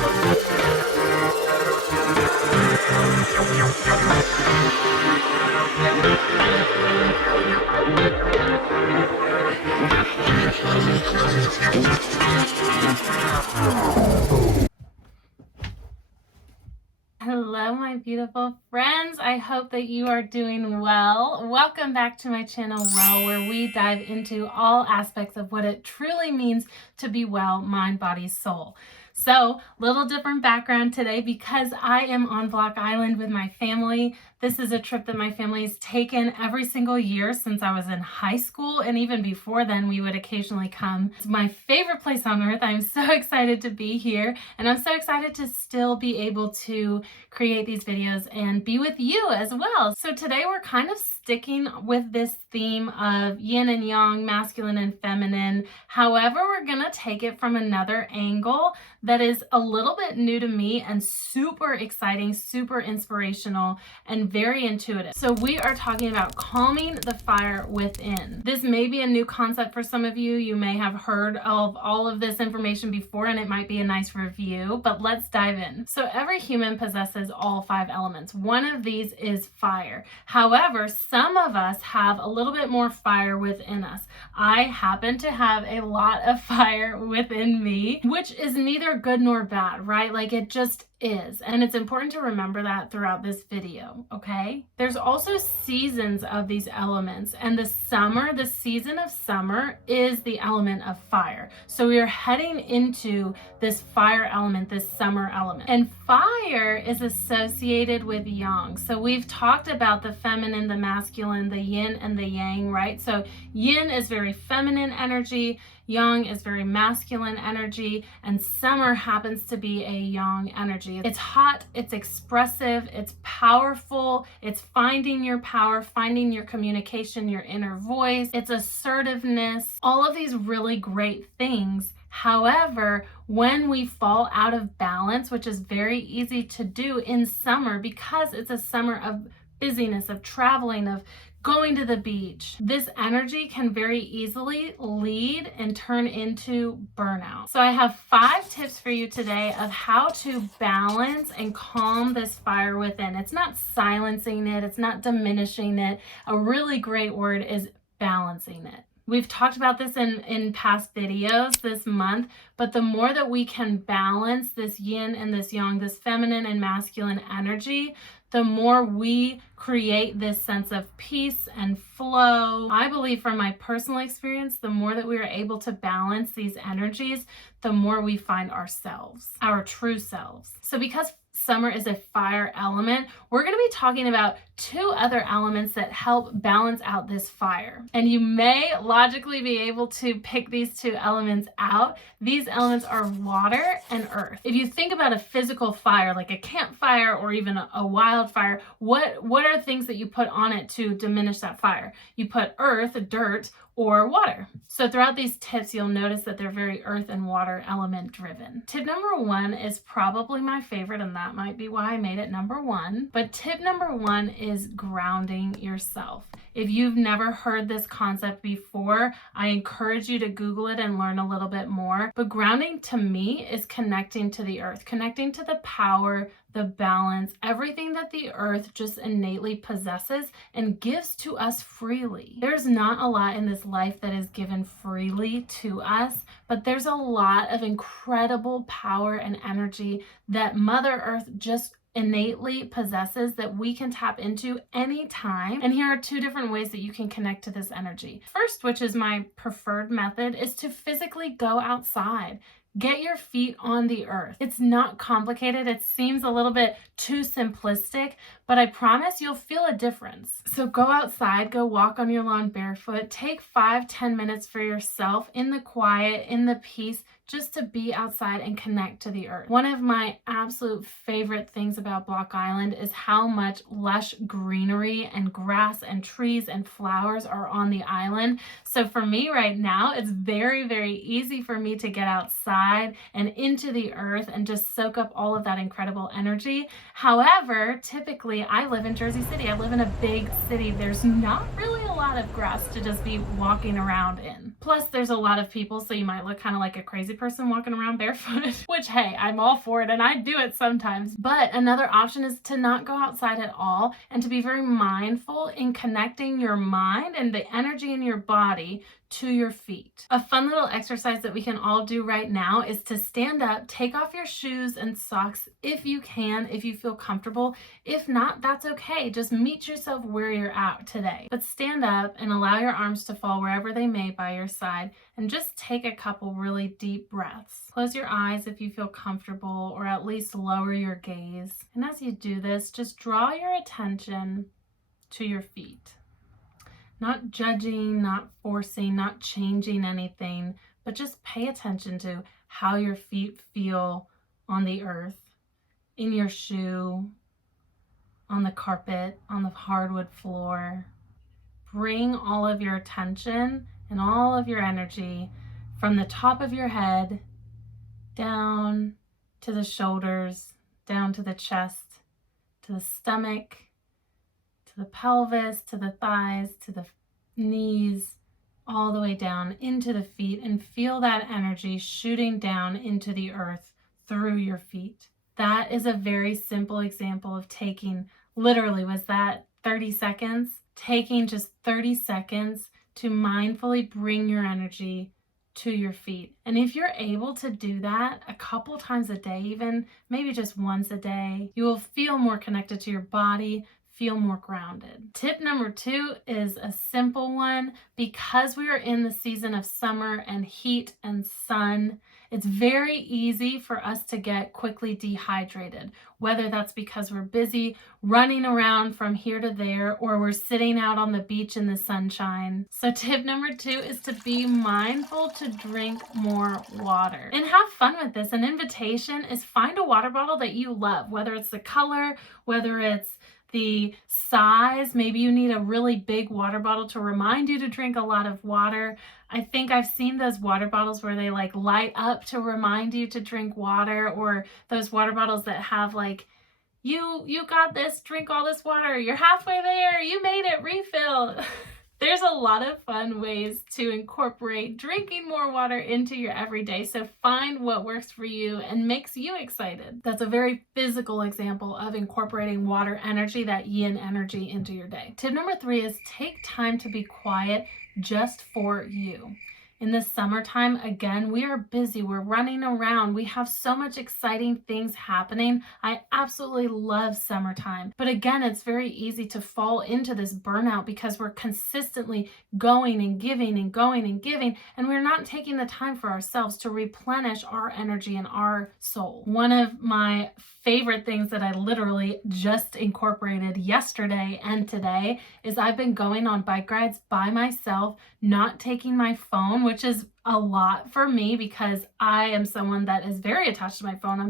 Hello, my beautiful friends. I hope that you are doing well. Welcome back to my channel, Well, where we dive into all aspects of what it truly means to be well, mind, body, soul. So, little different background today because I am on Block Island with my family. This is a trip that my family has taken every single year since I was in high school, and even before then we would occasionally come. It's my favorite place on earth. I'm so excited to be here, and I'm so excited to still be able to create these videos and be with you as well. So today we're kind of sticking with this theme of yin and yang, masculine and feminine. However, we're gonna take it from another angle that is a little bit new to me and super exciting, super inspirational, and very intuitive. So we are talking about calming the fire within. This may be a new concept for some of you. You may have heard of all of this information before and it might be a nice review, but let's dive in. So every human possesses all 5 elements. One of these is fire. However, some of us have a little bit more fire within us. I happen to have a lot of fire within me, which is neither good nor bad, right? Like it just is. And it's important to remember that throughout this video, okay? There's also seasons of these elements, and the season of summer is the element of fire. So we are heading into this fire element, this summer element. And fire is associated with yang. So we've talked about the feminine, the masculine, the yin and the yang, right? So yin is very feminine energy, yang is very masculine energy, and summer happens to be a yang energy. It's hot, it's expressive, it's powerful, it's finding your power, finding your communication, your inner voice, it's assertiveness, all of these really great things. However, when we fall out of balance, which is very easy to do in summer because it's a summer of busyness, of traveling, of going to the beach, this energy can very easily lead and turn into burnout. So I have 5 tips for you today of how to balance and calm this fire within. It's not silencing it, it's not diminishing it. A really great word is balancing it. We've talked about this in past videos this month, but the more that we can balance this yin and this yang, this feminine and masculine energy, the more we create this sense of peace and flow. I believe from my personal experience, the more that we are able to balance these energies, the more we find ourselves, our true selves. So because summer is a fire element, we're going to be talking about 2 other elements that help balance out this fire. And you may logically be able to pick these 2 elements out. These elements are water and earth. If you think about a physical fire, like a campfire or even a wildfire, what are things that you put on it to diminish that fire? You put earth, dirt, or water. So throughout these tips, you'll notice that they're very earth and water element driven. Tip number 1 is probably my favorite, and that might be why I made it number 1. But tip number 1 is grounding yourself. If you've never heard this concept before, I encourage you to Google it and learn a little bit more. But grounding to me is connecting to the earth, connecting to the power, the balance, everything that the earth just innately possesses and gives to us freely. There's not a lot in this life that is given freely to us, but there's a lot of incredible power and energy that Mother Earth just innately possesses that we can tap into anytime. And here are 2 different ways that you can connect to this energy. First, which is my preferred method, is to physically go outside. Get your feet on the earth. It's not complicated. It seems a little bit too simplistic, but I promise you'll feel a difference. So go outside, go walk on your lawn barefoot, take 5-10 minutes for yourself in the quiet, in the peace, just to be outside and connect to the earth. One of my absolute favorite things about Block Island is how much lush greenery and grass and trees and flowers are on the island. So for me right now, it's very, very easy for me to get outside and into the earth and just soak up all of that incredible energy. However, typically I live in Jersey City. I live in a big city. There's not really a lot of grass to just be walking around in. Plus, there's a lot of people, so you might look kind of like a crazy person walking around barefoot, which, hey, I'm all for it and I do it sometimes. But another option is to not go outside at all and to be very mindful in connecting your mind and the energy in your body to your feet. A fun little exercise that we can all do right now is to stand up, take off your shoes and socks if you can, if you feel comfortable. If not, that's okay. Just meet yourself where you're at today. But stand up and allow your arms to fall wherever they may by your side, and just take a couple really deep breaths. Close your eyes if you feel comfortable, or at least lower your gaze. And as you do this, just draw your attention to your feet. Not judging, not forcing, not changing anything, but just pay attention to how your feet feel on the earth, in your shoe, on the carpet, on the hardwood floor. Bring all of your attention and all of your energy from the top of your head down to the shoulders, down to the chest, to the stomach, to the pelvis, to the thighs, to the knees, all the way down into the feet, and feel that energy shooting down into the earth through your feet. That is a very simple example of taking, literally, was that 30 seconds? Taking just 30 seconds to mindfully bring your energy to your feet. And if you're able to do that a couple times a day, even maybe just once a day, you will feel more connected to your body, feel more grounded. Tip number 2 is a simple one. Because we are in the season of summer and heat and sun, it's very easy for us to get quickly dehydrated, whether that's because we're busy running around from here to there, or we're sitting out on the beach in the sunshine. So tip number 2 is to be mindful to drink more water and have fun with this. An invitation is find a water bottle that you love, whether it's the color, whether it's the size. Maybe you need a really big water bottle to remind you to drink a lot of water. I think I've seen those water bottles where they like light up to remind you to drink water, or those water bottles that have like, you got this, drink all this water, you're halfway there, you made it, refill. There's a lot of fun ways to incorporate drinking more water into your everyday. So find what works for you and makes you excited. That's a very physical example of incorporating water energy, that yin energy, into your day. Tip number 3 is take time to be quiet just for you. In the summertime, again, we are busy, we're running around, we have so much exciting things happening. I absolutely love summertime. But again, it's very easy to fall into this burnout because we're consistently going and giving and going and giving, and we're not taking the time for ourselves to replenish our energy and our soul. One of my favorite things that I literally just incorporated yesterday and today is I've been going on bike rides by myself, not taking my phone, which is a lot for me because I am someone that is very attached to my phone.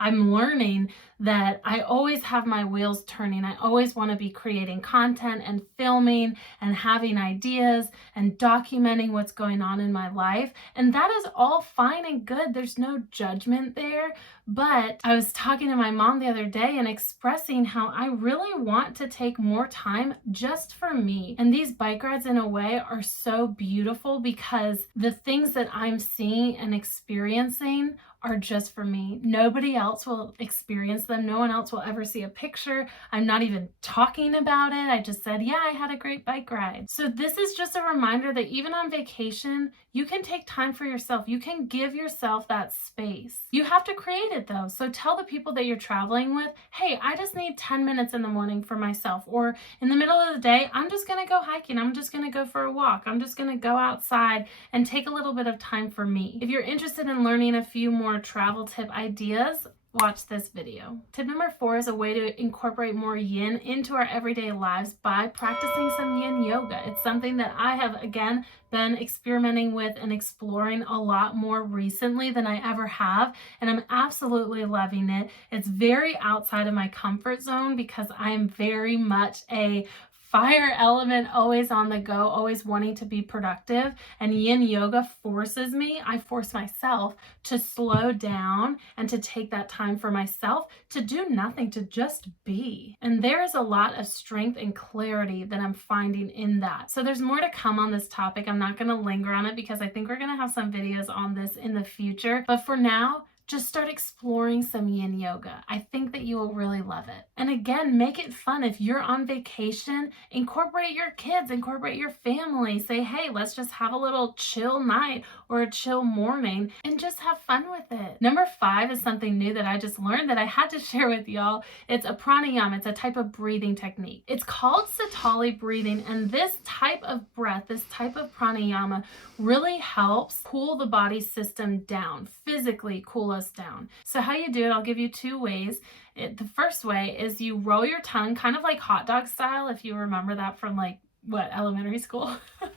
I'm learning that I always have my wheels turning. I always want to be creating content and filming and having ideas and documenting what's going on in my life. And that is all fine and good. There's no judgment there. But I was talking to my mom the other day and expressing how I really want to take more time just for me. And these bike rides, in a way, are so beautiful because the things that I'm seeing and experiencing are just for me. Nobody else will experience them. No one else will ever see a picture. I'm not even talking about it. I just said, yeah, I had a great bike ride. So this is just a reminder that even on vacation, you can take time for yourself. You can give yourself that space. You have to create it though. So tell the people that you're traveling with, hey, I just need 10 minutes in the morning for myself. Or in the middle of the day, I'm just gonna go hiking. I'm just gonna go for a walk. I'm just gonna go outside and take a little bit of time for me. If you're interested in learning a few more travel tip ideas, watch this video. Tip number 4 is a way to incorporate more yin into our everyday lives by practicing some yin yoga. It's something that I have, again, been experimenting with and exploring a lot more recently than I ever have, and I'm absolutely loving it. It's very outside of my comfort zone because I'm very much a fire element, always on the go, always wanting to be productive. And Yin Yoga forces me, I force myself to slow down and to take that time for myself to do nothing, to just be. And there is a lot of strength and clarity that I'm finding in that. So there's more to come on this topic. I'm not going to linger on it because I think we're going to have some videos on this in the future. But for now, just start exploring some Yin Yoga. I think that you will really love it. And again, make it fun. If you're on vacation, incorporate your kids, incorporate your family. Say, hey, let's just have a little chill night or a chill morning and just have fun with it. Number 5 is something new that I just learned that I had to share with y'all. It's a pranayama. It's a type of breathing technique. It's called Sitali breathing, and this type of breath, this type of pranayama really helps cool the body system down, physically cool us down. So how you do it, I'll give you 2 ways. The first way is you roll your tongue, kind of like hot dog style, if you remember that from like, what, elementary school?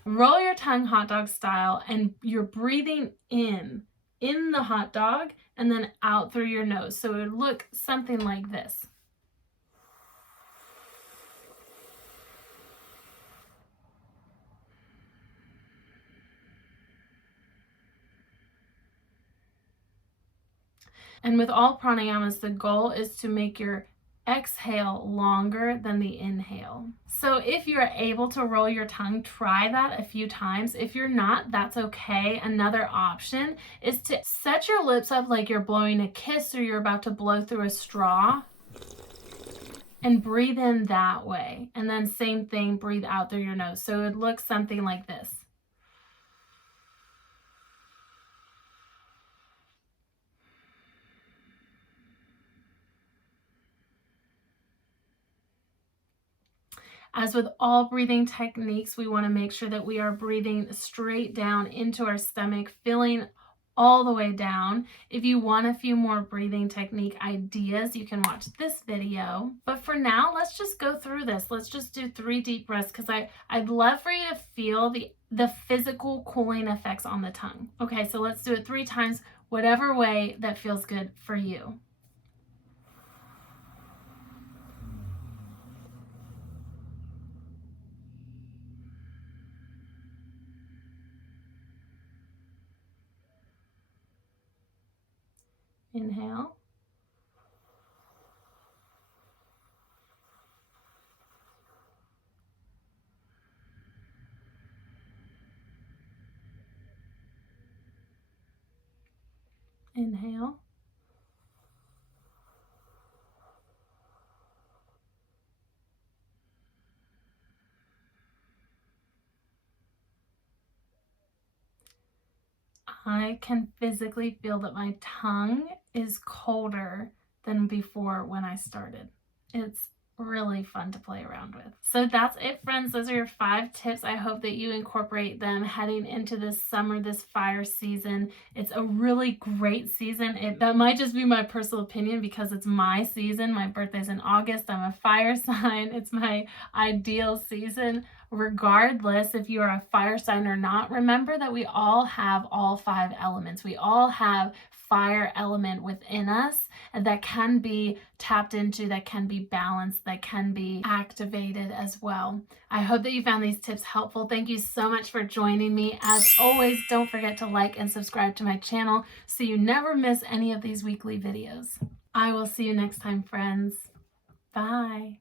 Roll your tongue hot dog style, and you're breathing in the hot dog and then out through your nose. So it would look something like this. And with all pranayamas, the goal is to make your exhale longer than the inhale. So if you're able to roll your tongue, try that a few times. If you're not, that's okay. Another option is to set your lips up like you're blowing a kiss or you're about to blow through a straw, and breathe in that way. And then same thing, breathe out through your nose. So it looks something like this. As with all breathing techniques, we want to make sure that we are breathing straight down into our stomach, filling all the way down. If you want a few more breathing technique ideas, you can watch this video. But for now, let's just go through this. Let's just do 3 deep breaths because I'd love for you to feel the physical cooling effects on the tongue. Okay, so let's do it 3 times, whatever way that feels good for you. Inhale. Inhale. I can physically feel that my tongue is colder than before when I started. It's really fun to play around with. So that's it, friends. Those are your 5 tips. I hope that you incorporate them heading into this summer, this fire season. It's a really great season. That might just be my personal opinion because it's my season. My birthday's in August. I'm a fire sign. It's my ideal season. Regardless if you are a fire sign or not, remember that we all have all 5 elements. We all have fire element within us that can be tapped into, that can be balanced, that can be activated as well. I hope that you found these tips helpful. Thank you so much for joining me. As always, don't forget to like and subscribe to my channel so you never miss any of these weekly videos. I will see you next time, friends. Bye.